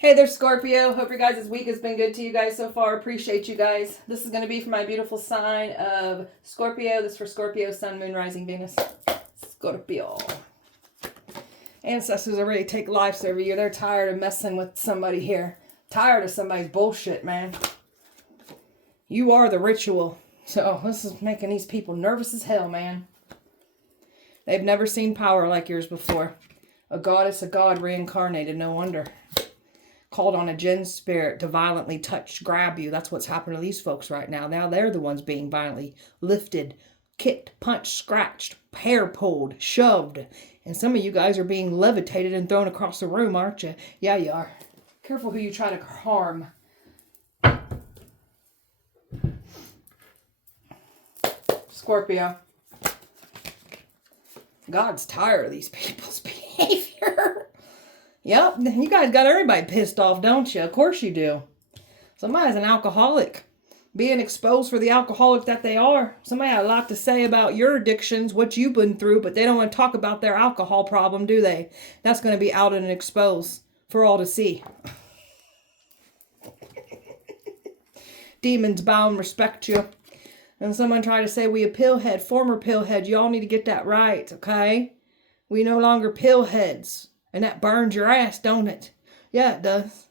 Hey there, Scorpio. Hope your guys' week has been good to you guys so far. Appreciate you guys. This is going to be for my beautiful sign of Scorpio. This is for Scorpio, Sun, Moon, Rising, Venus. Scorpio. Ancestors are ready to take lives over you. They're tired of messing with somebody here. Tired of somebody's bullshit, man. You are the ritual. So this is making these people nervous as hell, man. They've never seen power like yours before. A goddess, a god reincarnated, no wonder. Called on a Jinn spirit to violently touch, grab you. That's what's happening to these folks right now. Now they're the ones being violently lifted, kicked, punched, scratched, hair pulled, shoved. And some of you guys are being levitated and thrown across the room, aren't you? Yeah, you are. Careful who you try to harm. Scorpio. God's tired of these people's behavior. Yep, you guys got everybody pissed off, don't you? Of course you do. Somebody's an alcoholic. Being exposed for the alcoholic that they are. Somebody had a lot to say about your addictions, what you've been through, but they don't want to talk about their alcohol problem, do they? That's going to be out and exposed for all to see. Demons bow and respect you. And someone tried to say, we a pillhead, former pillhead. Y'all need to get that right, okay? We no longer pillheads. And that burns your ass, don't it? Yeah, it does.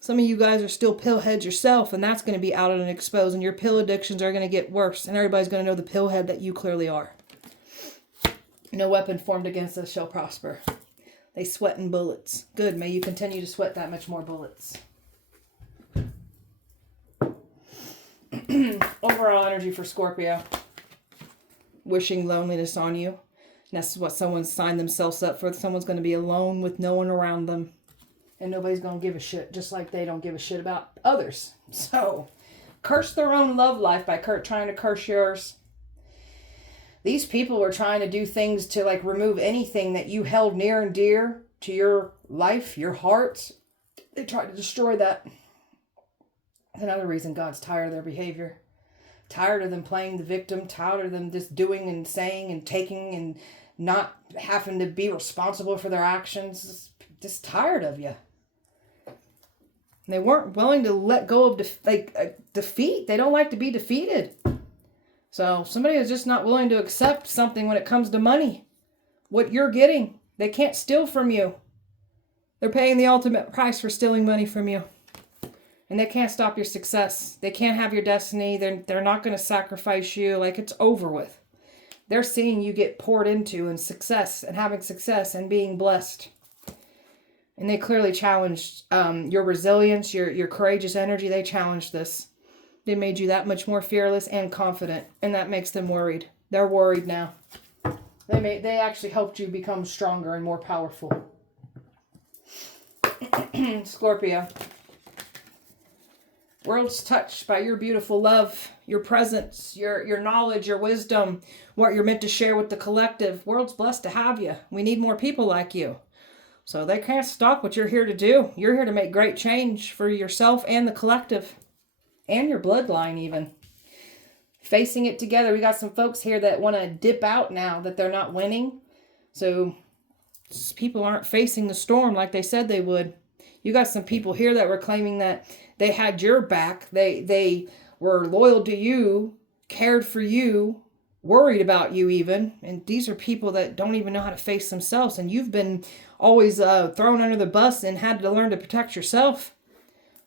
Some of you guys are still pillheads yourself, and that's going to be out and exposed, and your pill addictions are going to get worse, and everybody's going to know the pillhead that you clearly are. No weapon formed against us shall prosper. They sweating bullets. Good, may you continue to sweat that much more bullets. Overall energy for Scorpio. Wishing loneliness on you. And that's what someone's signed themselves up for. Someone's going to be alone with no one around them. And nobody's going to give a shit, just like they don't give a shit about others. So, curse their own love life by trying to curse yours. These people were trying to do things to like remove anything that you held near and dear to your life, your heart. They tried to destroy that. That's another reason God's tired of their behavior. Tired of them playing the victim, tired of them just doing and saying and taking and not having to be responsible for their actions. Just tired of you. And they weren't willing to let go of defeat. They don't like to be defeated. So somebody is just not willing to accept something when it comes to money. What you're getting, they can't steal from you. They're paying the ultimate price for stealing money from you. And they can't stop your success. They can't have your destiny. They're not going to sacrifice you. Like, it's over with. They're seeing you get poured into and success and having success and being blessed. And they clearly challenged your resilience, your courageous energy. They challenged this. They made you that much more fearless and confident. And that makes them worried. They're worried now. They actually helped you become stronger and more powerful. Scorpio. World's touched by your beautiful love, your presence, your knowledge, your wisdom, what you're meant to share with the collective. World's blessed to have you. We need more people like you. So they can't stop what you're here to do. You're here to make great change for yourself and the collective. And your bloodline even. Facing it together. We got some folks here that want to dip out now that they're not winning. So people aren't facing the storm like they said they would. You got some people here that were claiming that they had your back. They were loyal to you, cared for you, worried about you even. And these are people that don't even know how to face themselves. And you've been always thrown under the bus and had to learn to protect yourself.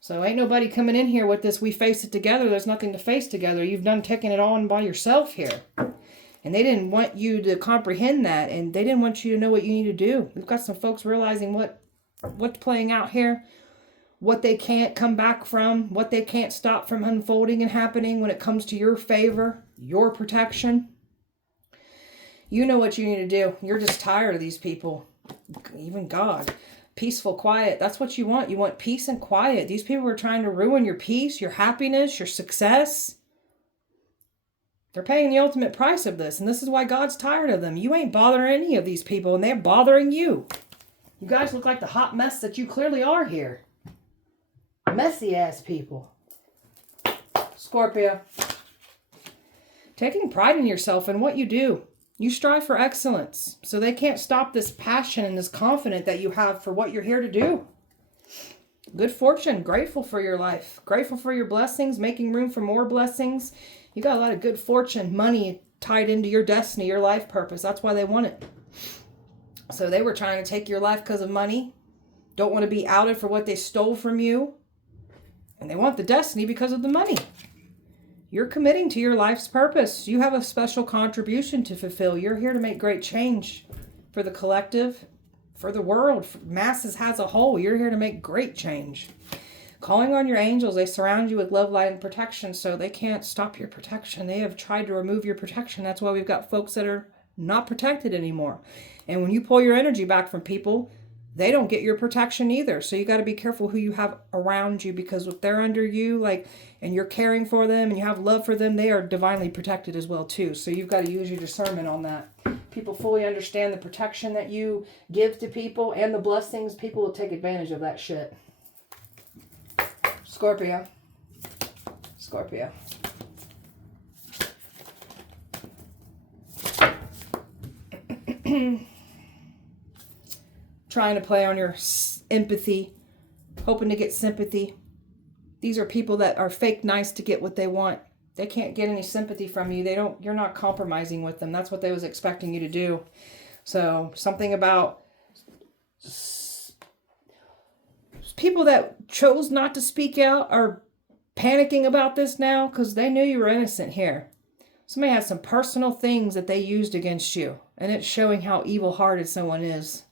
So ain't nobody coming in here with this, we face it together. There's nothing to face together. You've done taking it on by yourself here. And they didn't want you to comprehend that. And they didn't want you to know what you need to do. We've got some folks realizing what's playing out here. What they can't come back from, what they can't stop from unfolding and happening when it comes to your favor, your protection. You know what you need to do. You're just tired of these people. Even God. Peaceful, quiet. That's what you want. You want peace and quiet. These people are trying to ruin your peace, your happiness, your success. They're paying the ultimate price of this, and this is why God's tired of them. You ain't bothering any of these people, and they're bothering you. You guys look like the hot mess that you clearly are here. Messy ass people. Scorpio. Taking pride in yourself and what you do. You strive for excellence. So they can't stop this passion and this confidence that you have for what you're here to do. Good fortune. Grateful for your life. Grateful for your blessings. Making room for more blessings. You got a lot of good fortune. Money tied into your destiny, your life purpose. That's why they want it. So they were trying to take your life because of money. Don't want to be outed for what they stole from you. And they want the destiny because of the money. You're committing to your life's purpose. You have a special contribution to fulfill. You're here to make great change for the collective, for the world, for masses as a whole. You're here to make great change. Calling on your angels, they surround you with love, light, and protection, so they can't stop your protection. They have tried to remove your protection. That's why we've got folks that are not protected anymore. And when you pull your energy back from people, they don't get your protection either. So you got to be careful who you have around you, because if they're under you, and you're caring for them and you have love for them, they are divinely protected as well too. So you've got to use your discernment on that. People fully understand the protection that you give to people and the blessings. People will take advantage of that shit. Scorpio. Scorpio. Trying to play on your empathy, hoping to get sympathy. These are people that are fake nice to get what they want. They can't get any sympathy from you. You're not compromising with them. That's what they was expecting you to do. So something about people that chose not to speak out are panicking about this now because they knew you were innocent here. Somebody has some personal things that they used against you, and it's showing how evil-hearted someone is.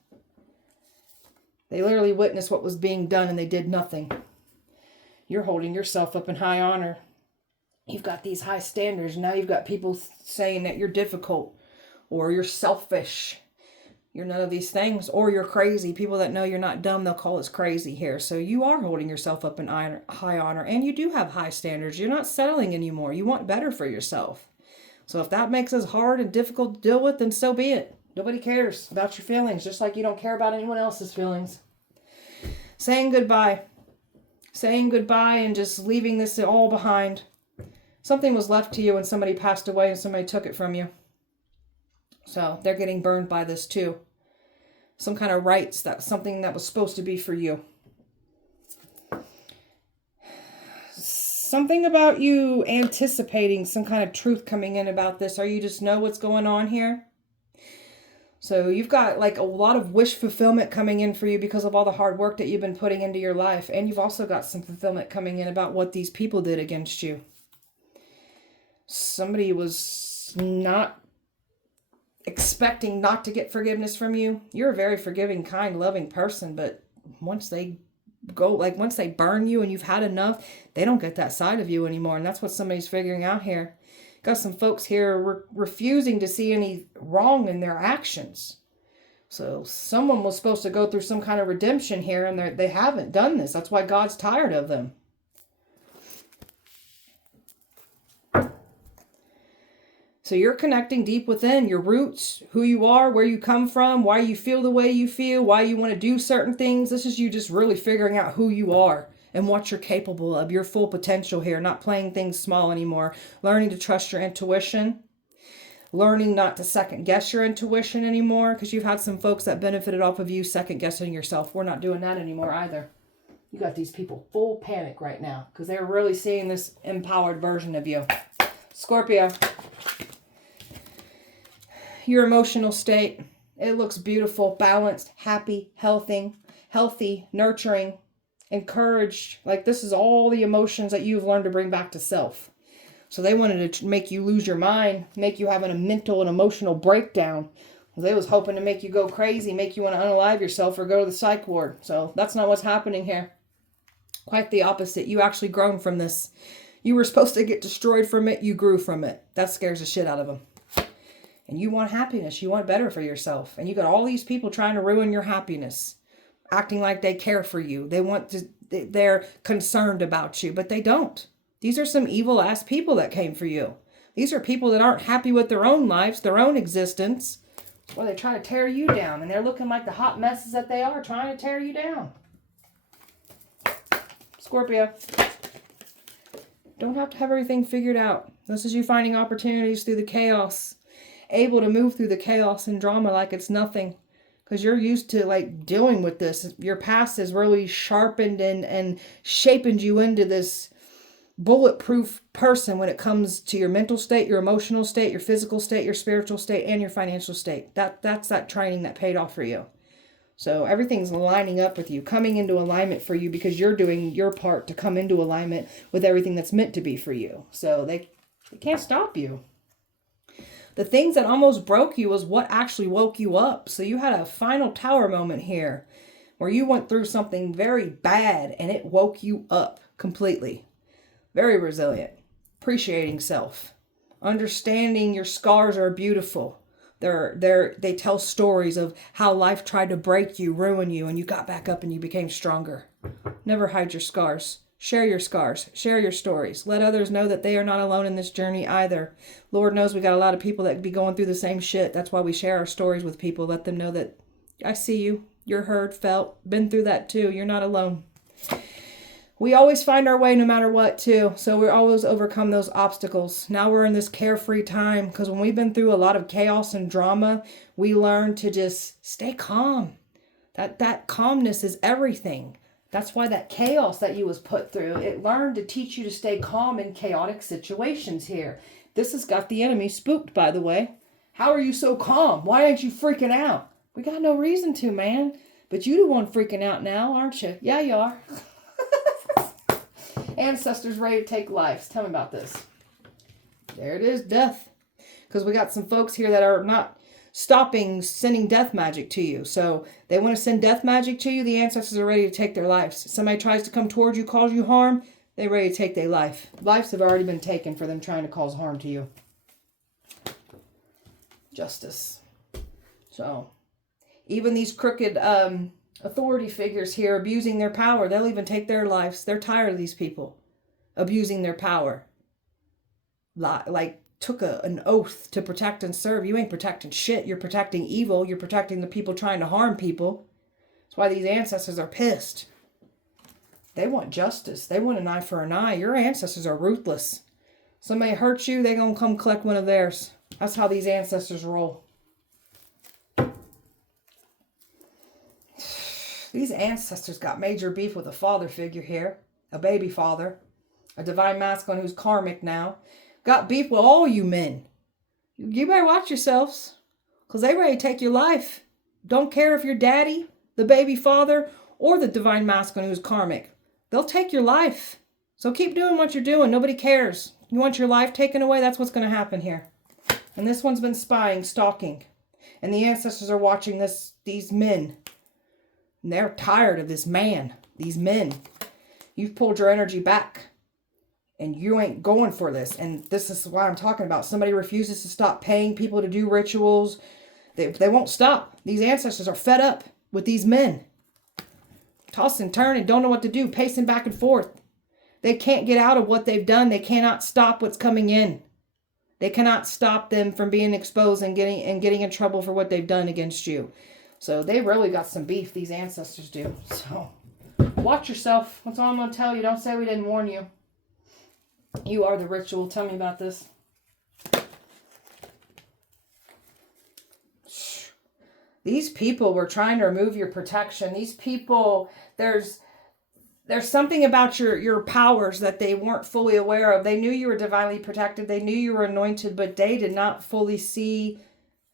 They literally witnessed what was being done and they did nothing. You're holding yourself up in high honor. You've got these high standards. Now you've got people saying that you're difficult or you're selfish. You're none of these things, or you're crazy. People that know you're not dumb, they'll call us crazy here. So you are holding yourself up in high honor, and you do have high standards. You're not settling anymore. You want better for yourself. So if that makes us hard and difficult to deal with, then so be it. Nobody cares about your feelings, just like you don't care about anyone else's feelings. Saying goodbye. Saying goodbye and just leaving this all behind. Something was left to you when somebody passed away and somebody took it from you. So they're getting burned by this too. Some kind of rights, that something that was supposed to be for you. Something about you anticipating some kind of truth coming in about this, or you just know what's going on here. So you've got a lot of wish fulfillment coming in for you because of all the hard work that you've been putting into your life. And you've also got some fulfillment coming in about what these people did against you. Somebody was not expecting not to get forgiveness from you. You're a very forgiving, kind, loving person, but once they once they burn you and you've had enough, they don't get that side of you anymore. And that's what somebody's figuring out here. Got some folks here refusing to see any wrong in their actions. So someone was supposed to go through some kind of redemption here, and they haven't done this. That's why God's tired of them. So you're connecting deep within your roots, who you are, where you come from, why you feel the way you feel, why you want to do certain things. This is you just really figuring out who you are and what you're capable of, your full potential here, not playing things small anymore, learning to trust your intuition, learning not to second guess your intuition anymore, because you've had some folks that benefited off of you second guessing yourself. We're not doing that anymore either. You got these people full panic right now because they're really seeing this empowered version of you. Scorpio. Your emotional state, it looks beautiful, balanced, happy, healthy, nurturing, encouraged. This is all the emotions that you've learned to bring back to self. So they wanted to make you lose your mind, make you have a mental and emotional breakdown. They was hoping to make you go crazy, make you want to unalive yourself or go to the psych ward. So that's not what's happening here. Quite the opposite. You actually grown from this. You were supposed to get destroyed from it. You grew from it. That scares the shit out of them. And you want happiness. You want better for yourself. And you got all these people trying to ruin your happiness, acting like they care for you. They're concerned about you, but they don't. These are some evil ass people that came for you. These are people that aren't happy with their own lives, their own existence. Well, they try to tear you down, and they're looking like the hot messes that they are, trying to tear you down. Scorpio. Don't have to have everything figured out. This is you finding opportunities through the chaos. Able to move through the chaos and drama like it's nothing. because you're used to like dealing with this. Your past has really sharpened and shaped you into this bulletproof person when it comes to your mental state, your emotional state, your physical state, your spiritual state, and your financial state. That's that training that paid off for you. So everything's lining up with you, coming into alignment for you, because you're doing your part to come into alignment with everything that's meant to be for you. So they can't stop you. The things that almost broke you was what actually woke you up. So you had a final tower moment here where you went through something very bad and it woke you up completely. Very resilient. Appreciating self. Understanding your scars are beautiful. They tell stories of how life tried to break you, ruin you, and you got back up and you became stronger. Never hide your scars. Share your scars. Share your stories. Let others know that they are not alone in this journey either. Lord knows we got a lot of people that be going through the same shit. That's why we share our stories with people. Let them know that I see you. You're heard, felt, been through that too. You're not alone. We always find our way no matter what too. So we always overcome those obstacles. Now we're in this carefree time because when we've been through a lot of chaos and drama, we learn to just stay calm. That calmness is everything. That's why that chaos that you was put through, it learned to teach you to stay calm in chaotic situations here. This has got the enemy spooked, by the way. How are you so calm? Why aren't you freaking out? We got no reason to, man. But you the one freaking out now, aren't you? Yeah, you are. Ancestors ready to take lives. Tell me about this. There it is, death. Because we got some folks here that are not stopping sending death magic to you. So they want to send death magic to you. The ancestors are ready to take their lives. If somebody tries to come towards you, cause you harm, they're ready to take their life. Lives have already been taken for them trying to cause harm to you. Justice. So even these crooked authority figures here abusing their power, they'll even take their lives. They're tired of these people abusing their power. Like took an oath to protect and serve. You ain't protecting shit. You're protecting evil. You're protecting the people trying to harm people. That's why these ancestors are pissed. They want justice. They want an eye for an eye. Your ancestors are ruthless. Somebody hurts you, they gonna come collect one of theirs. That's how these ancestors roll. These ancestors got major beef with a father figure here. A baby father. A divine masculine who's karmic now. Got beef with all you men. You better watch yourselves. Because they ready to take your life. Don't care if you're daddy, the baby father, or the divine masculine who's karmic. They'll take your life. So keep doing what you're doing. Nobody cares. You want your life taken away? That's what's going to happen here. And this one's been spying, stalking. And the ancestors are watching these men. And they're tired of this man. These men. You've pulled your energy back. And you ain't going for this. And this is what I'm talking about. Somebody refuses to stop paying people to do rituals. They won't stop. These ancestors are fed up with these men. Toss and turn and don't know what to do. Pacing back and forth. They can't get out of what they've done. They cannot stop what's coming in. They cannot stop them from being exposed and getting in trouble for what they've done against you. So they really got some beef, these ancestors do. So watch yourself. That's all I'm going to tell you. Don't say we didn't warn you. You are the ritual. Tell me about this. These people were trying to remove your protection. These people, there's something about your powers that they weren't fully aware of. They knew you were divinely protected. They knew you were anointed, but they did not fully see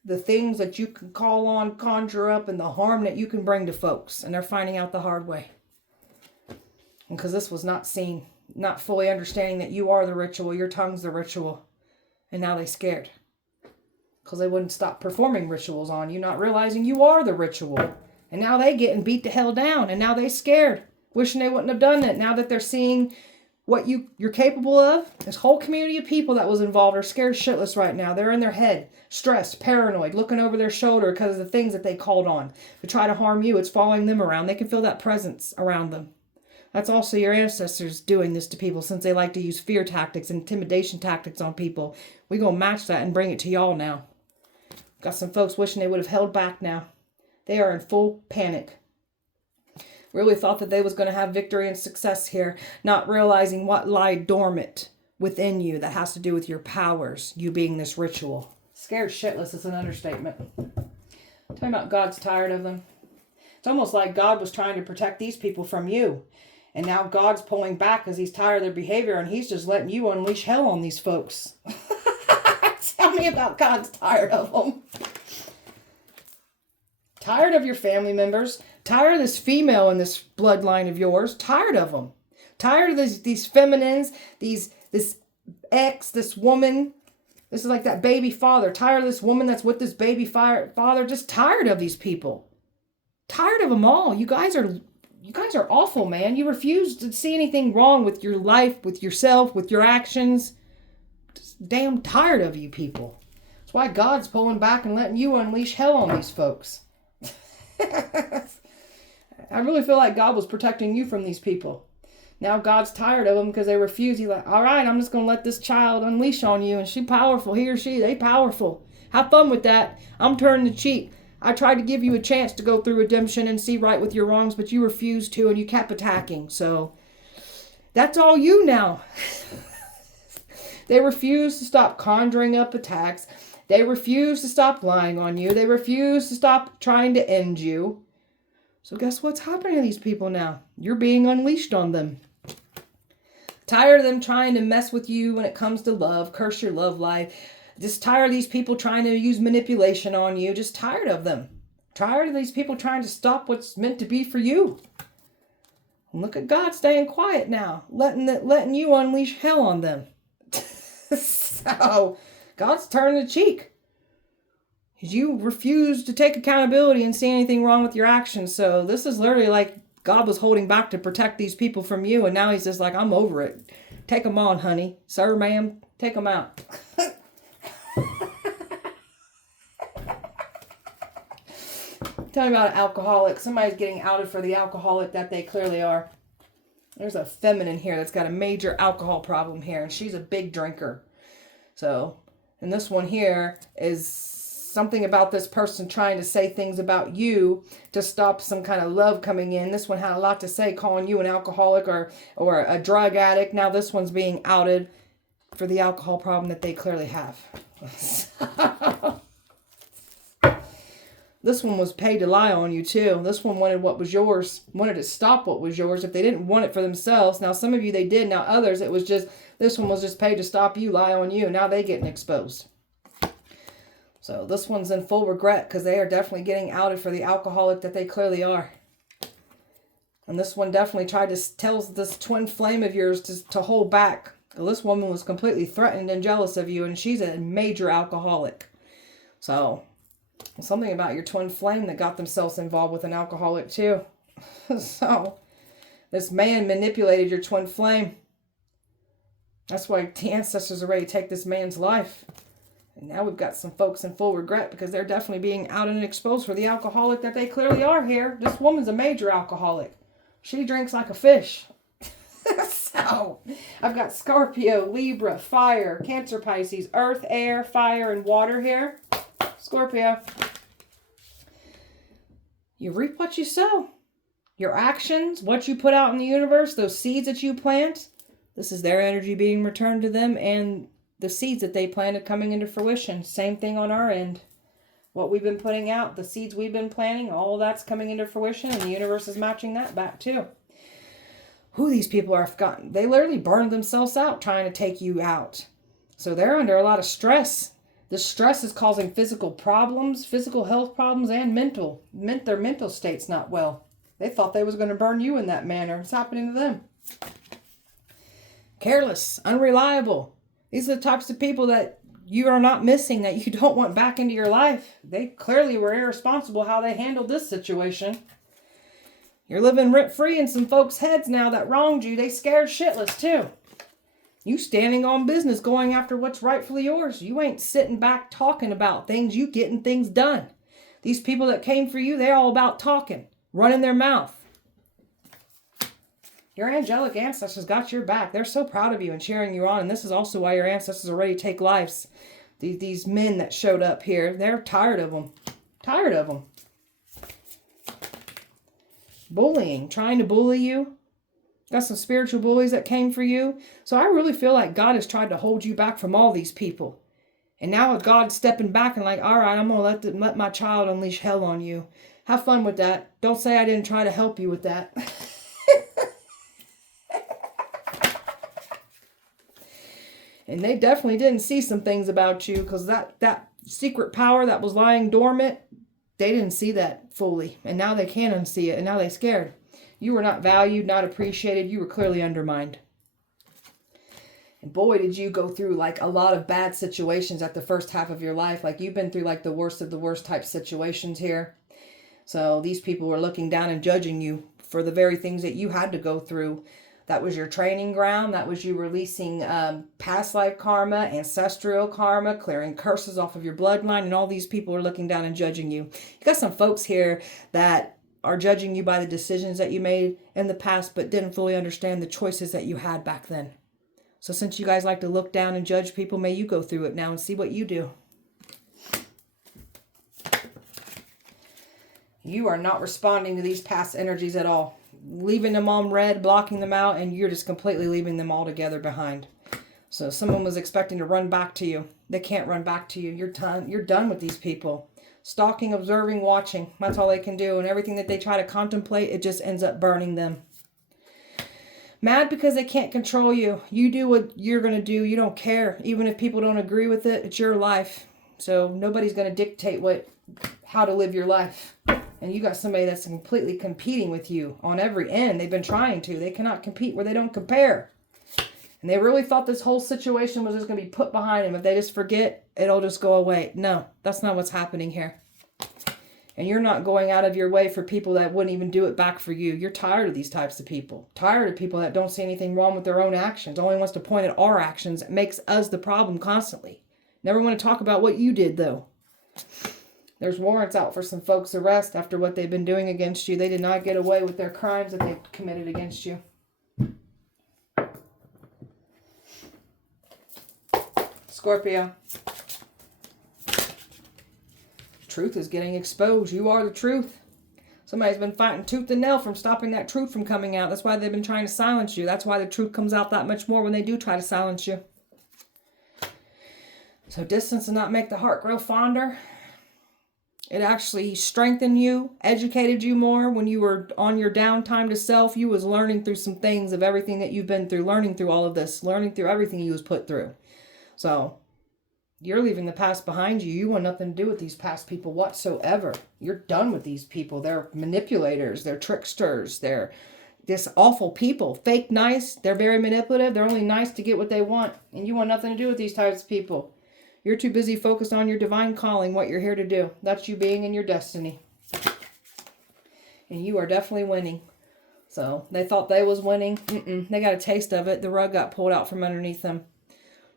the things that you can call on, conjure up, and the harm that you can bring to folks. And they're finding out the hard way. Because this was not seen. Not fully understanding that you are the ritual. Your tongue's the ritual. And now they're scared. Because they wouldn't stop performing rituals on you, not realizing you are the ritual. And now they getting beat the hell down. And now they scared. Wishing they wouldn't have done it. Now that they're seeing what you're capable of. This whole community of people that was involved are scared shitless right now. They're in their head. Stressed, paranoid, looking over their shoulder because of the things that they called on to try to harm you. It's following them around. They can feel that presence around them. That's also your ancestors doing this to people since they like to use fear tactics, intimidation tactics on people. We're going to match that and bring it to y'all now. Got some folks wishing they would have held back now. They are in full panic. Really thought that they was going to have victory and success here, not realizing what lied dormant within you that has to do with your powers, you being this ritual. Scared shitless is an understatement. Talking about God's tired of them. It's almost like God was trying to protect these people from you. And now God's pulling back because he's tired of their behavior, and he's just letting you unleash hell on these folks. Tell me about God's tired of them. Tired of your family members. Tired of this female in this bloodline of yours. Tired of them. Tired of these feminines. This ex, this woman. This is like that baby father. Tired of this woman that's with this baby father. Just tired of these people. Tired of them all. You guys are awful, man. You refuse to see anything wrong with your life, with yourself, with your actions. Just damn tired of you people. That's why God's pulling back and letting you unleash hell on these folks. I really feel like God was protecting you from these people. Now God's tired of them because they refuse. He's like, all right, I'm just going to let this child unleash on you. And she powerful. He or she, they powerful. Have fun with that. I'm turning the cheek. I tried to give you a chance to go through redemption and see right with your wrongs, but you refused to and you kept attacking. So that's all you now. They refuse to stop conjuring up attacks. They refuse to stop lying on you. They refuse to stop trying to end you. So guess what's happening to these people now? You're being unleashed on them. Tired of them trying to mess with you when it comes to love, curse your love life. Just tired of these people trying to use manipulation on you. Just tired of them. Tired of these people trying to stop what's meant to be for you. And look at God staying quiet now. Letting you unleash hell on them. So, God's turning the cheek. You refuse to take accountability and see anything wrong with your actions. So, this is literally like God was holding back to protect these people from you. And now he's just like, I'm over it. Take them on, honey. Sir, ma'am, take them out. Tell me about an alcoholic. Somebody's getting outed for the alcoholic that they clearly are. There's a feminine here that's got a major alcohol problem here, and she's a big drinker. So, and this one here is something about this person trying to say things about you to stop some kind of love coming in. This one had a lot to say, calling you an alcoholic or a drug addict. Now this one's being outed for the alcohol problem that they clearly have. This one was paid to lie on you too. This one wanted what was yours, wanted to stop what was yours if they didn't want it for themselves. Now some of you they did, now others it was just, this one was just paid to stop you, lie on you. Now they getting exposed. So this one's in full regret because they are definitely getting outed for the alcoholic that they clearly are. And this one definitely tried to tell this twin flame of yours to hold back. Well, this woman was completely threatened and jealous of you, and she's a major alcoholic. So something about your twin flame that got themselves involved with an alcoholic too. So this man manipulated your twin flame. That's why the ancestors are ready to take this man's life. And now we've got some folks in full regret because they're definitely being outed and exposed for the alcoholic that they clearly are here. This woman's a major alcoholic. She drinks like a fish. So I've got Scorpio, Libra, fire, Cancer, Pisces, earth, air, fire, and water here. Scorpio. You reap what you sow. Your actions, what you put out in the universe, those seeds that you plant, this is their energy being returned to them and the seeds that they planted coming into fruition. Same thing on our end. What we've been putting out, the seeds we've been planting, all of that's coming into fruition and the universe is matching that back too. Who these people are forgotten. They literally burned themselves out trying to take you out. So they're under a lot of stress. The stress is causing physical problems, physical health problems, and their mental state's not well. They thought they was going to burn you in that manner. It's happening to them. Careless, unreliable. These are the types of people that you are not missing, that you don't want back into your life. They clearly were irresponsible how they handled this situation. You're living rent-free in some folks' heads now that wronged you. They scared shitless too. You standing on business, going after what's rightfully yours. You ain't sitting back talking about things. You getting things done. These people that came for you, they're all about talking, running their mouth. Your angelic ancestors got your back. They're so proud of you and cheering you on. And this is also why your ancestors are ready to take lives. These men that showed up here, they're tired of them. Tired of them. Bullying, trying to bully you. Got some spiritual bullies that came for you. So I really feel like God has tried to hold you back from all these people. And now God's stepping back and like, all right, I'm going to let my child unleash hell on you. Have fun with that. Don't say I didn't try to help you with that. And they definitely didn't see some things about you, because that secret power that was lying dormant, they didn't see that fully. And now they can unsee it. And now they're scared. You were not valued, not appreciated. You were clearly undermined. And boy, did you go through like a lot of bad situations at the first half of your life. Like you've been through like the worst of the worst type situations here. So these people were looking down and judging you for the very things that you had to go through. That was your training ground. That was you releasing past life karma, ancestral karma, clearing curses off of your bloodline. And all these people are looking down and judging you. You got some folks here that are judging you by the decisions that you made in the past, but didn't fully understand the choices that you had back then. So since you guys like to look down and judge people, may you go through it now and see what you do. You are not responding to these past energies at all. Leaving them on red, blocking them out, and you're just completely leaving them all together behind. So someone was expecting to run back to you. They can't run back to you. You're done with these people. Stalking, observing, watching. That's all they can do. And everything that they try to contemplate, it just ends up burning them. Mad because they can't control you. You do what you're going to do. You don't care. Even if people don't agree with it, it's your life. So nobody's going to dictate how to live your life. And you got somebody that's completely competing with you on every end. They've been trying to. They cannot compete where they don't compare. And they really thought this whole situation was just going to be put behind them. If they just forget, it'll just go away. No, that's not what's happening here. And you're not going out of your way for people that wouldn't even do it back for you. You're tired of these types of people. Tired of people that don't see anything wrong with their own actions. Only wants to point at our actions. It makes us the problem constantly. Never want to talk about what you did, though. There's warrants out for some folks' arrest after what they've been doing against you. They did not get away with their crimes that they committed against you. Scorpio. Truth is getting exposed. You are the truth. Somebody's been fighting tooth and nail from stopping that truth from coming out. That's why they've been trying to silence you. That's why the truth comes out that much more when they do try to silence you. So distance does not make the heart grow fonder. It actually strengthened you, educated you more. When you were on your downtime to self, you was learning through some things of everything that you've been through, learning through all of this, learning through everything you was put through. So you're leaving the past behind you. You want nothing to do with these past people whatsoever. You're done with these people. They're manipulators. They're tricksters. They're this awful people. Fake nice. They're very manipulative. They're only nice to get what they want. And you want nothing to do with these types of people. You're too busy focused on your divine calling, what you're here to do. That's you being in your destiny. And you are definitely winning. So they thought they was winning. They got a taste of it. The rug got pulled out from underneath them.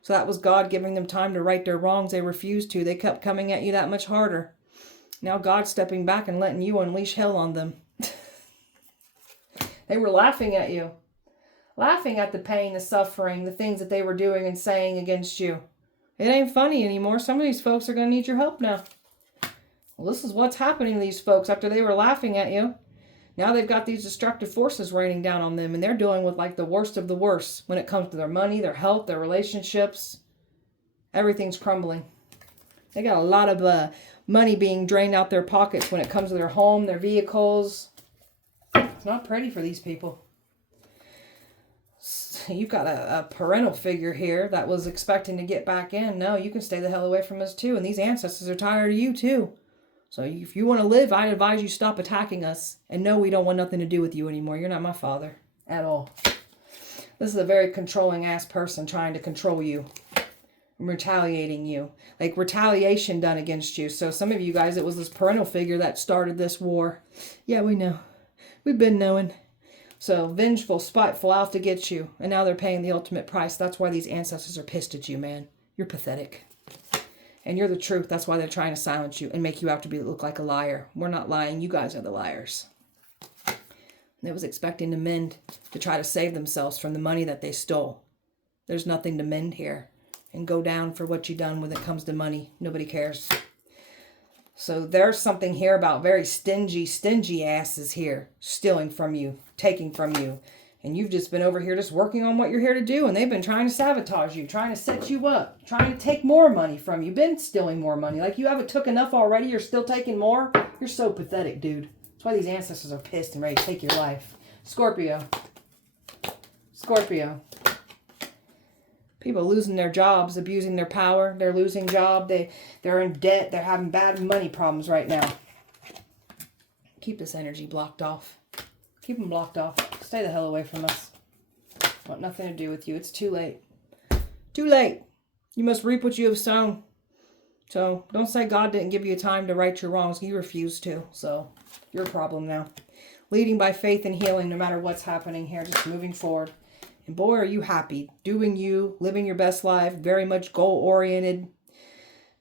So that was God giving them time to right their wrongs. They refused to. They kept coming at you that much harder. Now God's stepping back and letting you unleash hell on them. They were laughing at you. Laughing at the pain, the suffering, the things that they were doing and saying against you. It ain't funny anymore. Some of these folks are going to need your help now. Well, this is what's happening to these folks after they were laughing at you. Now they've got these destructive forces raining down on them, and they're dealing with like the worst of the worst when it comes to their money, their health, their relationships. Everything's crumbling. They got a lot of money being drained out their pockets when it comes to their home, their vehicles. It's not pretty for these people. You've got a parental figure here that was expecting to get back in. No, you can stay the hell away from us too. And these ancestors are tired of you too. So if you want to live, I'd advise you stop attacking us. And no, we don't want nothing to do with you anymore. You're not my father at all. This is a very controlling ass person trying to control you. And retaliating you. Like retaliation done against you. So some of you guys, it was this parental figure that started this war. Yeah, we know. We've been knowing. So vengeful, spiteful, out to get you. And now they're paying the ultimate price. That's why these ancestors are pissed at you, man. You're pathetic. And you're the truth. That's why they're trying to silence you and make you out to look like a liar. We're not lying. You guys are the liars. And they was expecting to mend to try to save themselves from the money that they stole. There's nothing to mend here. And go down for what you done when it comes to money. Nobody cares. So there's something here about very stingy asses here. Stealing from you. Taking from you. And you've just been over here just working on what you're here to do. And they've been trying to sabotage you, trying to set you up, trying to take more money from you. Been stealing more money. Like you haven't took enough already. You're still taking more. You're so pathetic, dude. That's why these ancestors are pissed and ready to take your life. Scorpio. Scorpio. People losing their jobs, abusing their power. They're losing job. They're in debt. They're having bad money problems right now. Keep this energy blocked off. Keep them blocked off. Stay the hell away from us. Want nothing to do with you. It's too late. Too late. You must reap what you have sown. So don't say God didn't give you time to right your wrongs. You refused to. So your problem now. Leading by faith and healing no matter what's happening here. Just moving forward. And boy, are you happy. Doing you. Living your best life. Very much goal-oriented.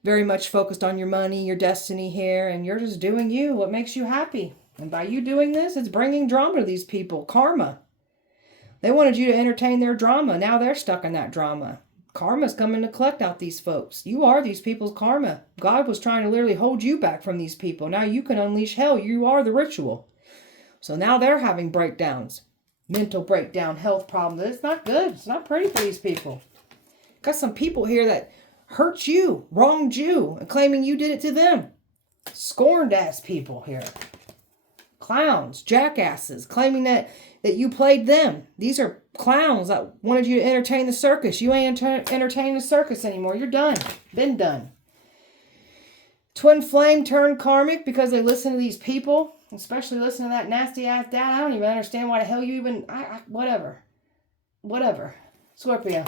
Very much focused on your money, your destiny here. And you're just doing you. What makes you happy. And by you doing this, it's bringing drama to these people. Karma. They wanted you to entertain their drama. Now they're stuck in that drama. Karma's coming to collect out these folks. You are these people's karma. God was trying to literally hold you back from these people. Now you can unleash hell. You are the ritual. So now they're having breakdowns. Mental breakdown, health problems. It's not good. It's not pretty for these people. Got some people here that hurt you, wronged you, and claiming you did it to them. Scorned ass people here. Clowns, jackasses, claiming that you played them. These are clowns that wanted you to entertain the circus. You ain't entertaining the circus anymore. You're done. Been done. Twin flame turned karmic because they listen to these people, especially listen to that nasty ass dad. I don't even understand why the hell you even... whatever. Whatever. Scorpio.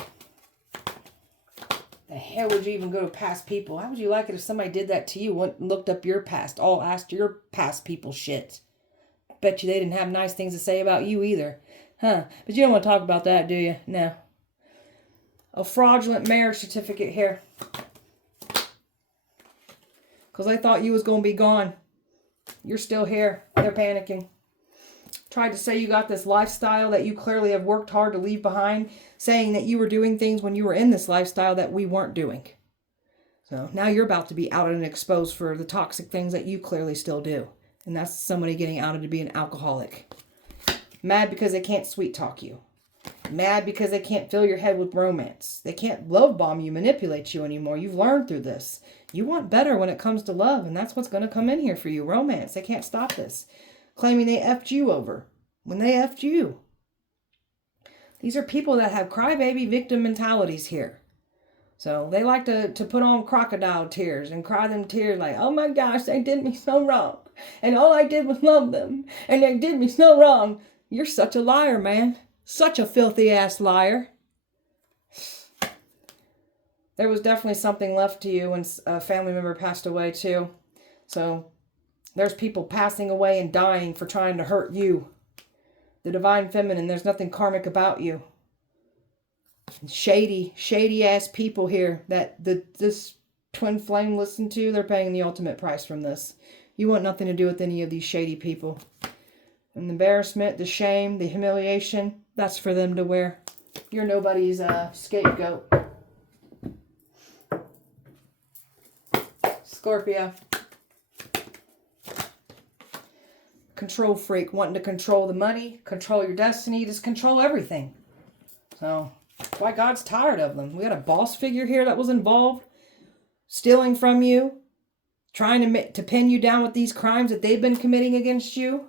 The hell would you even go to past people? How would you like it if somebody did that to you, went and looked up your past, all asked your past people shit? Bet you they didn't have nice things to say about you either. Huh? But you don't want to talk about that, do you? No. A fraudulent marriage certificate here. Because they thought you was going to be gone. You're still here. They're panicking. Tried to say you got this lifestyle that you clearly have worked hard to leave behind, saying that you were doing things when you were in this lifestyle that we weren't doing. So now you're about to be outed and exposed for the toxic things that you clearly still do. And that's somebody getting outed to be an alcoholic. Mad because they can't sweet talk you. Mad because they can't fill your head with romance. They can't love bomb you, manipulate you anymore. You've learned through this. You want better when it comes to love, and that's what's going to come in here for you. Romance. They can't stop this. Claiming they effed you over when they effed you. These are people that have crybaby victim mentalities here. So they like to put on crocodile tears and cry them tears like, oh my gosh, they did me so wrong. And all I did was love them. And they did me so wrong. You're such a liar, man. Such a filthy ass liar. There was definitely something left to you when a family member passed away too. So there's people passing away and dying for trying to hurt you. The divine feminine, there's nothing karmic about you. Shady ass people here that this twin flame listened to, they're paying the ultimate price from this. You want nothing to do with any of these shady people. And the embarrassment, the shame, the humiliation, that's for them to wear. You're nobody's scapegoat. Scorpio. Control freak, wanting to control the money, control your destiny, just control everything. So that's why God's tired of them. We got a boss figure here that was involved, stealing from you, trying to pin you down with these crimes that they've been committing against you.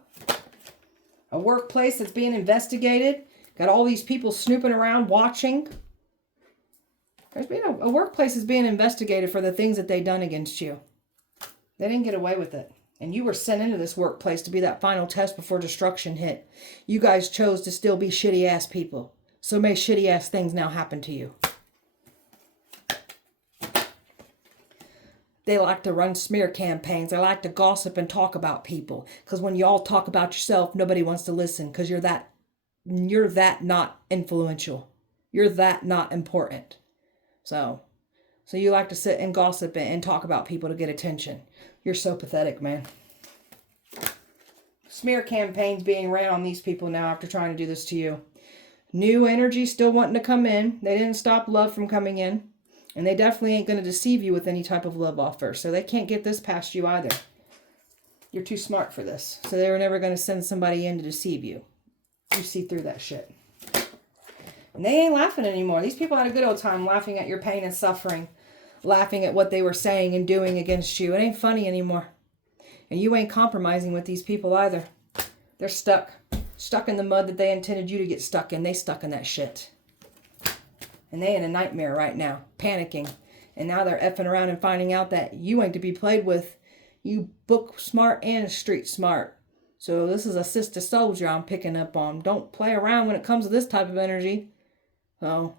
A workplace that's being investigated. Got all these people snooping around watching. There's been a workplace is being investigated for the things that they've done against you. They didn't get away with it. And you were sent into this workplace to be that final test before destruction hit. You guys chose to still be shitty ass people. So may shitty ass things now happen to you. They like to run smear campaigns. They like to gossip and talk about people. Because when you all talk about yourself, nobody wants to listen. Because you're that not influential. You're that not important. So you like to sit and gossip and talk about people to get attention. You're so pathetic, man. Smear campaigns being ran on these people now after trying to do this to you. New energy still wanting to come in. They didn't stop love from coming in. And they definitely ain't going to deceive you with any type of love offer. So they can't get this past you either. You're too smart for this. So they were never going to send somebody in to deceive you. You see through that shit. And they ain't laughing anymore. These people had a good old time laughing at your pain and suffering. Laughing at what they were saying and doing against you. It ain't funny anymore. And you ain't compromising with these people either. They're stuck. Stuck in the mud that they intended you to get stuck in. They stuck in that shit. And they in a nightmare right now. Panicking. And now they're effing around and finding out that you ain't to be played with. You book smart and street smart. So this is a sister soldier I'm picking up on. Don't play around when it comes to this type of energy. So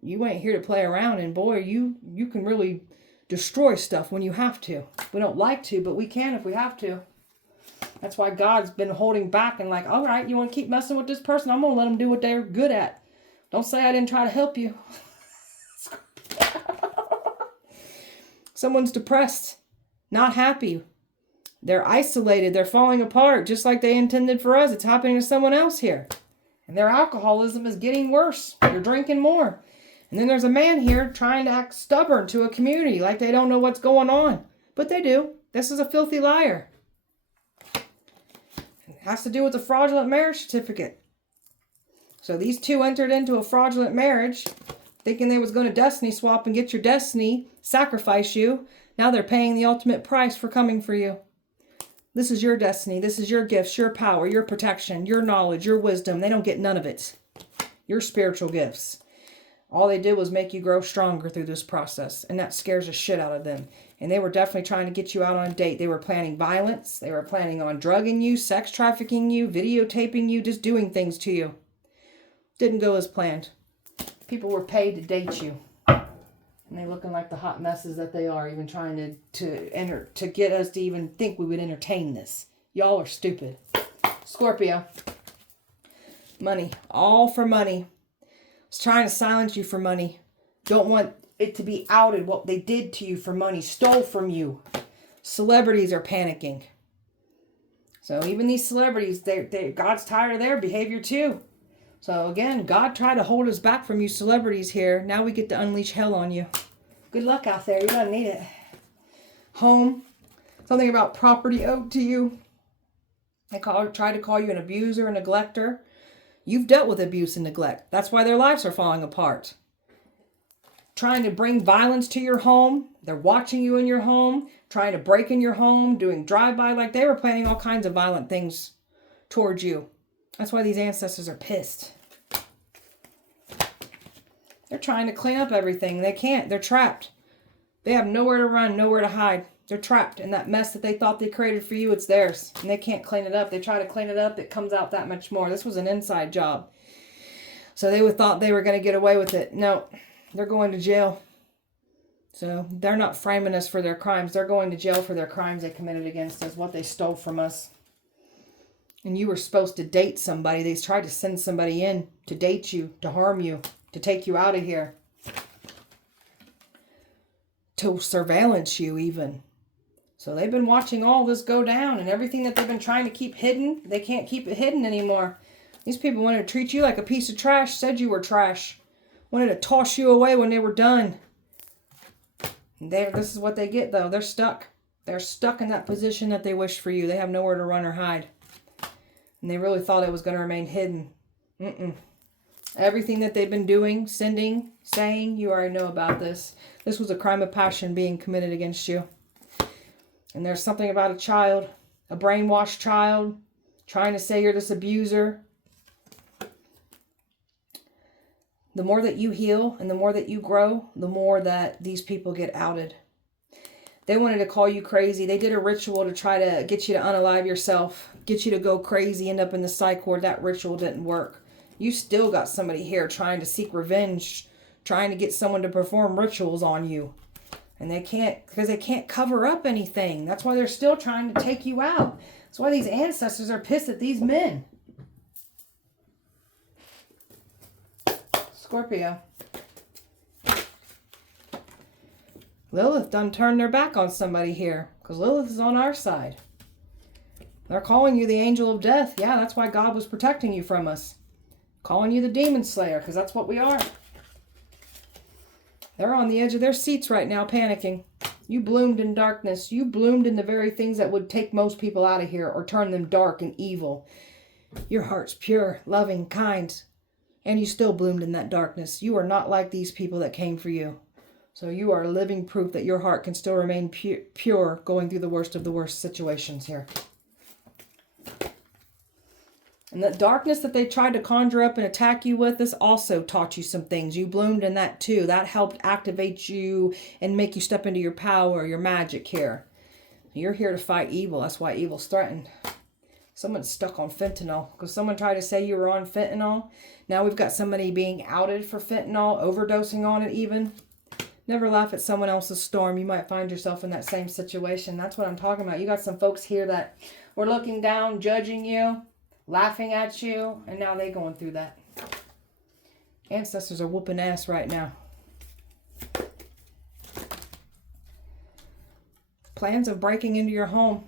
you ain't here to play around. And boy, you can really destroy stuff when you have to. We don't like to, but we can if we have to. That's why God's been holding back and like, all right, you want to keep messing with this person? I'm going to let them do what they're good at. Don't say I didn't try to help you. Someone's depressed, not happy. They're isolated. They're falling apart just like they intended for us. It's happening to someone else here. And their alcoholism is getting worse. They're drinking more. And then there's a man here trying to act stubborn to a community like they don't know what's going on. But they do. This is a filthy liar. It has to do with the fraudulent marriage certificate. So these two entered into a fraudulent marriage thinking they was going to destiny swap and get your destiny, sacrifice you. Now they're paying the ultimate price for coming for you. This is your destiny. This is your gifts, your power, your protection, your knowledge, your wisdom. They don't get none of it. Your spiritual gifts. All they did was make you grow stronger through this process. And that scares the shit out of them. And they were definitely trying to get you out on a date. They were planning violence. They were planning on drugging you, sex trafficking you, videotaping you, just doing things to you. Didn't go as planned. People were paid to date you. And they looking like the hot messes that they are, even trying to get us to even think we would entertain this. Y'all are stupid. Scorpio. Money. All for money. It's trying to silence you for money. Don't want it to be outed what they did to you for money. Stole from you. Celebrities are panicking. So even these celebrities, God's tired of their behavior too. So again, God tried to hold us back from you celebrities here. Now we get to unleash hell on you. Good luck out there. You don't need it. Home. Something about property owed to you. They tried to call you an abuser, a neglector. You've dealt with abuse and neglect. That's why their lives are falling apart. Trying to bring violence to your home. They're watching you in your home. Trying to break in your home. Doing drive-by. Like they were planning all kinds of violent things towards you. That's why these ancestors are pissed. They're trying to clean up everything. They can't. They're trapped. They have nowhere to run, nowhere to hide. They're trapped in that mess that they thought they created for you. It's theirs. And they can't clean it up. They try to clean it up. It comes out that much more. This was an inside job. So they thought they were going to get away with it. No, they're going to jail. So they're not framing us for their crimes. They're going to jail for their crimes they committed against us, what they stole from us. And you were supposed to date somebody. They tried to send somebody in to date you, to harm you, to take you out of here. To surveillance you even. So they've been watching all this go down, and everything that they've been trying to keep hidden, they can't keep it hidden anymore. These people wanted to treat you like a piece of trash, said you were trash. Wanted to toss you away when they were done. This is what they get though. They're stuck. They're stuck in that position that they wish for you. They have nowhere to run or hide. And they really thought it was going to remain hidden. Everything that they've been doing, sending, saying, you already know about this. This was a crime of passion being committed against you. And there's something about a child, a brainwashed child, trying to say you're this abuser. The more that you heal and the more that you grow, the more that these people get outed. They wanted to call you crazy. They did a ritual to try to get you to unalive yourself, get you to go crazy, end up in the psych ward. That ritual didn't work. You still got somebody here trying to seek revenge, trying to get someone to perform rituals on you. And they can't, because they can't cover up anything. That's why they're still trying to take you out. That's why these ancestors are pissed at these men. Scorpio. Lilith done turned their back on somebody here, because Lilith is on our side. They're calling you the angel of death. Yeah, that's why God was protecting you from us. Calling you the demon slayer, because that's what we are. They're on the edge of their seats right now, panicking. You bloomed in darkness. You bloomed in the very things that would take most people out of here or turn them dark and evil. Your heart's pure, loving, kind, and you still bloomed in that darkness. You are not like these people that came for you. So you are living proof that your heart can still remain pure going through the worst of the worst situations here. And the darkness that they tried to conjure up and attack you with, this also taught you some things. You bloomed in that too. That helped activate you and make you step into your power, your magic here. You're here to fight evil. That's why evil's threatened. Someone's stuck on fentanyl because someone tried to say you were on fentanyl. Now we've got somebody being outed for fentanyl, overdosing on it even. Never laugh at someone else's storm. You might find yourself in that same situation. That's what I'm talking about. You got some folks here that were looking down, judging you, laughing at you, and now they're going through that. Ancestors are whooping ass right now. Plans of breaking into your home.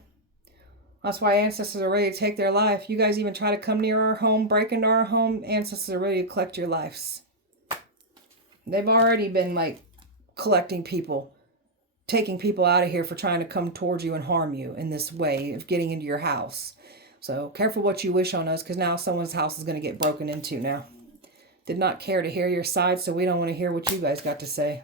That's why ancestors are ready to take their life. You guys even try to come near our home, break into our home. Ancestors are ready to collect your lives. They've already been like collecting people, taking people out of here for trying to come towards you and harm you in this way of getting into your house. So careful what you wish on us, because now someone's house is going to get broken into now. Did not care to hear your side, so we don't want to hear what you guys got to say.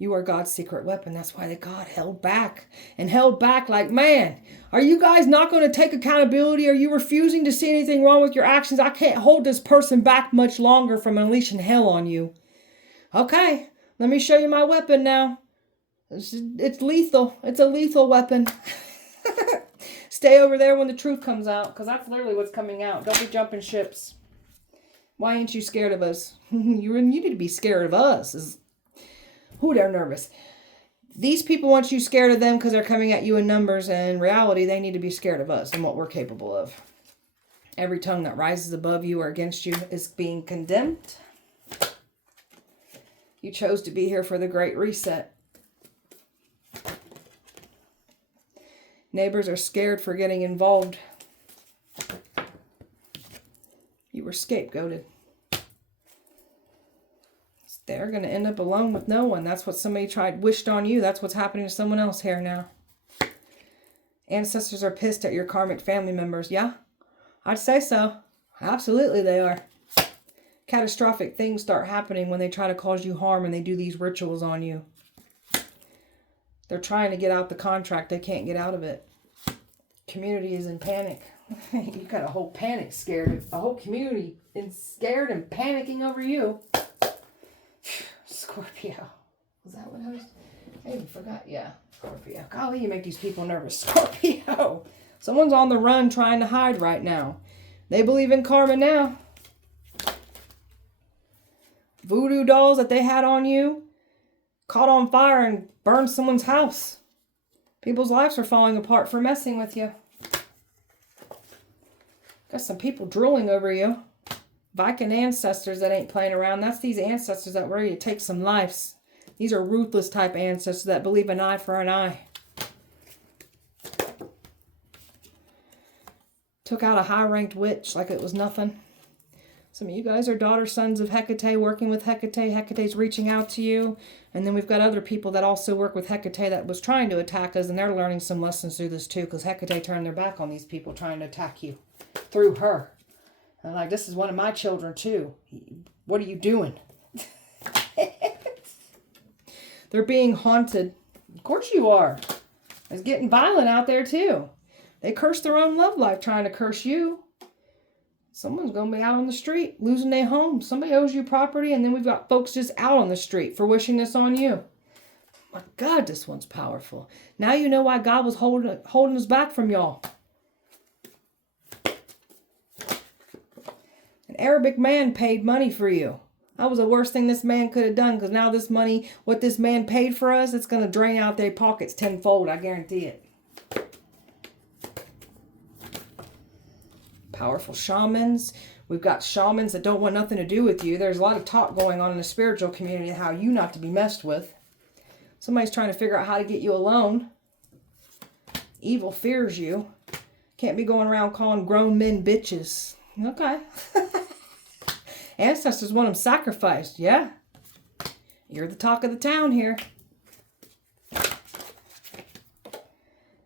You are God's secret weapon. That's why God held back. And held back like, man, are you guys not going to take accountability? Are you refusing to see anything wrong with your actions? I can't hold this person back much longer from unleashing hell on you. Okay, let me show you my weapon now. It's lethal. It's a lethal weapon. Stay over there when the truth comes out, because that's literally what's coming out. Don't be jumping ships. Why ain't you scared of us? You need to be scared of us. Ooh, they're nervous. These people want you scared of them because they're coming at you in numbers, and in reality, they need to be scared of us and what we're capable of. Every tongue that rises above you or against you is being condemned. You chose to be here for the Great Reset. Neighbors are scared for getting involved. You were scapegoated. They're going to end up alone with no one. That's what somebody wished on you. That's what's happening to someone else here now. Ancestors are pissed at your karmic family members. Yeah, I'd say so. Absolutely they are. Catastrophic things start happening when they try to cause you harm and they do these rituals on you. They're trying to get out the contract. They can't get out of it. Community is in panic. You got a whole panic scared. A whole community is scared and panicking over you. Scorpio. Was that what I was? I even forgot. Yeah, Scorpio. Golly, you make these people nervous. Scorpio. Someone's on the run trying to hide right now. They believe in karma now. Voodoo dolls that they had on you caught on fire and burned someone's house. People's lives are falling apart for messing with you. Got some people drooling over you. Viking ancestors that ain't playing around. That's these ancestors that were ready to take some lives. These are ruthless type ancestors that believe an eye for an eye. Took out a high-ranked witch like it was nothing. Some of you guys are daughter sons of Hecate, working with Hecate. Hecate's reaching out to you. And then we've got other people that also work with Hecate that was trying to attack us, and they're learning some lessons through this too, because Hecate turned their back on these people trying to attack you through her. And like, this is one of my children too. What are you doing? They're being haunted. Of course you are. It's getting violent out there too. They curse their own love life trying to curse you. Someone's going to be out on the street, losing their home. Somebody owes you property, and then we've got folks just out on the street for wishing this on you. My God, this one's powerful. Now you know why God was holding us back from y'all. An Arabic man paid money for you. That was the worst thing this man could have done, because now this money, what this man paid for us, it's going to drain out their pockets tenfold, I guarantee it. Powerful shamans. We've got shamans that don't want nothing to do with you. There's a lot of talk going on in the spiritual community how you not to be messed with. Somebody's trying to figure out how to get you alone. Evil fears you. Can't be going around calling grown men bitches. Okay. Ancestors want them sacrificed. Yeah. You're the talk of the town here.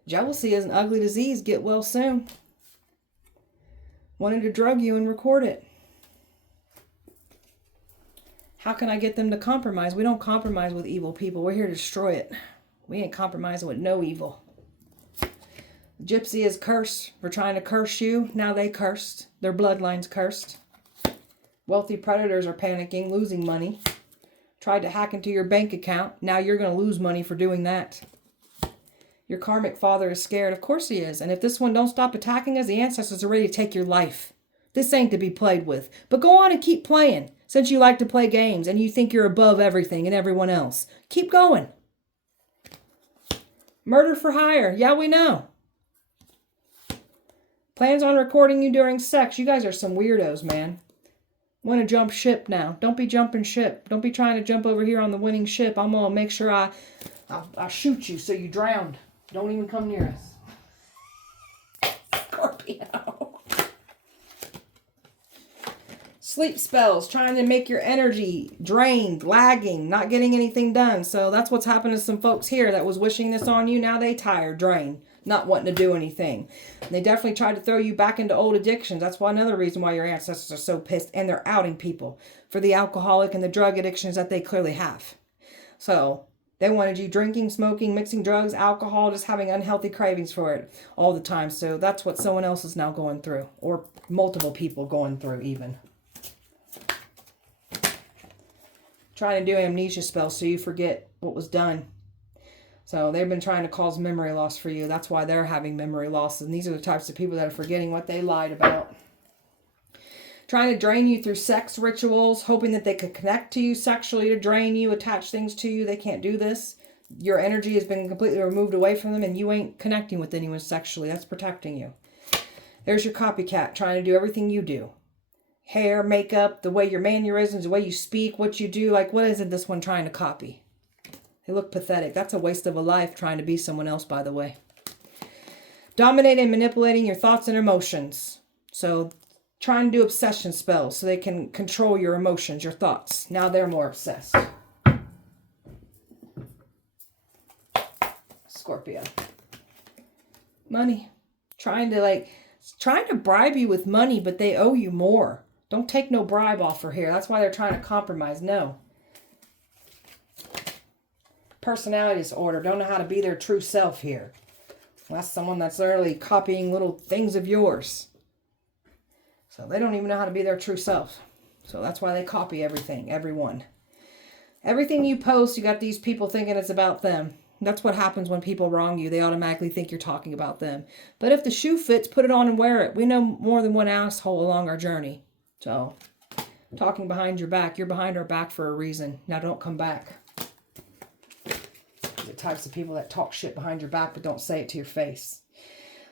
Jealousy is an ugly disease. Get well soon. wanted to drug you and record it. How can I get them to compromise? We don't compromise with evil people. We're here to destroy it. We ain't compromising with no evil. Gypsy is cursed for trying to curse you. Now they cursed. Their bloodline's cursed. Wealthy predators are panicking, losing money. Tried to hack into your bank account. Now you're going to lose money for doing that. Your karmic father is scared. Of course he is. And if this one don't stop attacking us, the ancestors are ready to take your life. This ain't to be played with. But go on and keep playing. Since you like to play games and you think you're above everything and everyone else. Keep going. Murder for hire. Yeah, we know. Plans on recording you during sex. You guys are some weirdos, man. Want to jump ship now. Don't be jumping ship. Don't be trying to jump over here on the winning ship. I'm going to make sure I shoot you so you drowned. Don't even come near us. Scorpio. Sleep spells, trying to make your energy drained, lagging, not getting anything done. So that's what's happened to some folks here that was wishing this on you. Now they tired, drained, not wanting to do anything. And they definitely tried to throw you back into old addictions. That's why another reason why your ancestors are so pissed. And they're outing people for the alcoholic and the drug addictions that they clearly have. So they wanted you drinking, smoking, mixing drugs, alcohol, just having unhealthy cravings for it all the time. So that's what someone else is now going through, or multiple people going through even. Trying to do amnesia spells so you forget what was done. So they've been trying to cause memory loss for you. That's why they're having memory loss. And these are the types of people that are forgetting what they lied about. Trying to drain you through sex rituals, hoping that they could connect to you sexually to drain you, attach things to you. They can't do this. Your energy has been completely removed away from them and you ain't connecting with anyone sexually. That's protecting you. There's your copycat trying to do everything you do. Hair, makeup, the way your mannerisms, the way you speak, what you do. Like, what isn't this one trying to copy? They look pathetic. That's a waste of a life trying to be someone else, by the way. Dominating and manipulating your thoughts and emotions. So, trying to do obsession spells so they can control your emotions, your thoughts. Now they're more obsessed. Scorpio. Money. Trying to bribe you with money, but they owe you more. Don't take no bribe offer here. That's why they're trying to compromise. No. Personality disorder. Don't know how to be their true self here. That's someone that's literally copying little things of yours. So they don't even know how to be their true self. So that's why they copy everything, everyone. Everything you post, you got these people thinking it's about them. That's what happens when people wrong you. They automatically think you're talking about them. But if the shoe fits, put it on and wear it. We know more than one asshole along our journey. So, talking behind your back. You're behind our back for a reason. Now don't come back. The types of people that talk shit behind your back but don't say it to your face.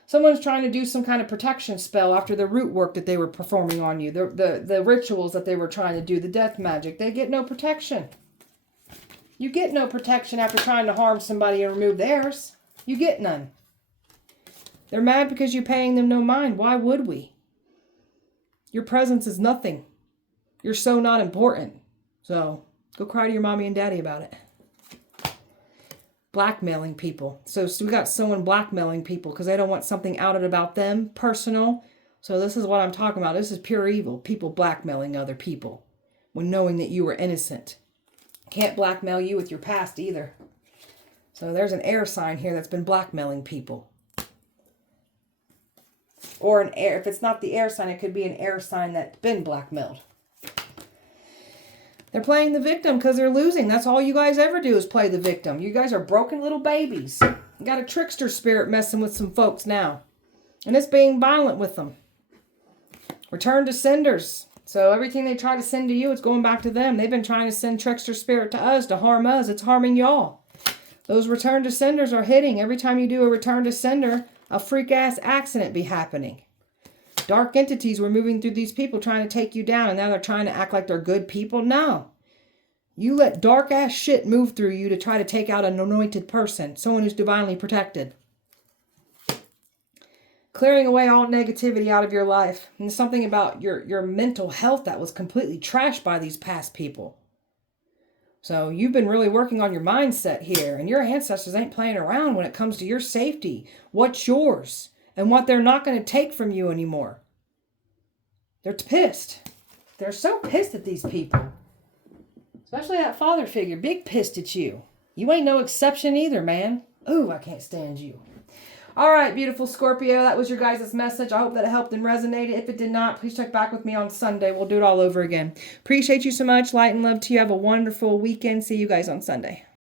Someone's trying to do some kind of protection spell after the root work that they were performing on you. The rituals that they were trying to do. The death magic. They get no protection. You get no protection after trying to harm somebody and remove theirs. You get none. They're mad because you're paying them no mind. Why would we? Your presence is nothing. You're so not important. So, go cry to your mommy and daddy about it. Blackmailing people. So we got someone blackmailing people because they don't want something outed about them, personal. So this is what I'm talking about. This is pure evil. People blackmailing other people when knowing that you were innocent. Can't blackmail you with your past either. So there's an air sign here that's been blackmailing people. Or an air, if it's not the air sign, it could be an air sign that's been blackmailed. They're playing the victim because they're losing. That's all you guys ever do is play the victim. You guys are broken little babies. You got a trickster spirit messing with some folks now. And it's being violent with them. Return to senders. So everything they try to send to you, it's going back to them. They've been trying to send trickster spirit to us to harm us. It's harming y'all. Those return to senders are hitting. Every time you do a return to sender, a freak-ass accident be happening. Dark entities were moving through these people trying to take you down, and now they're trying to act like they're good people. No. You let dark-ass shit move through you to try to take out an anointed person, someone who's divinely protected. Clearing away all negativity out of your life. And something about your mental health that was completely trashed by these past people. So you've been really working on your mindset here. And your ancestors ain't playing around when it comes to your safety. What's yours. And what they're not going to take from you anymore. They're pissed. They're so pissed at these people. Especially that father figure. Big pissed at you. You ain't no exception either, man. Ooh, I can't stand you. All right, beautiful Scorpio. That was your guys' message. I hope that it helped and resonated. If it did not, please check back with me on Sunday. We'll do it all over again. Appreciate you so much. Light and love to you. Have a wonderful weekend. See you guys on Sunday.